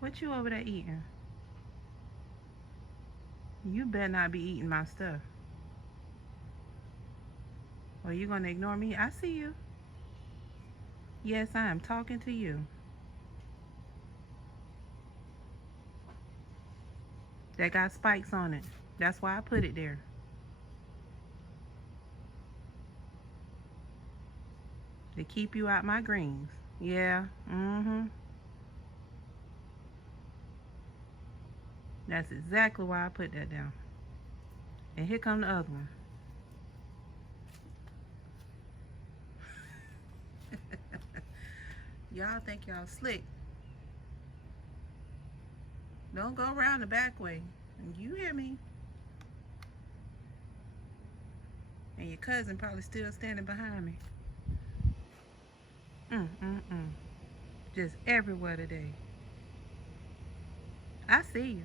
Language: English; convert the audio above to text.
What you over there eating? You better not be eating my stuff. Or you gonna ignore me? I see you. Yes, I am talking to you. That got spikes on it. That's why I put it there. To keep you out my greens. Yeah. Mm-hmm. That's exactly why I put that down. And here come the other one. Y'all think y'all slick. Don't go around the back way. You hear me? And your cousin probably still standing behind me. Mm-mm-mm. Just everywhere today. I see you.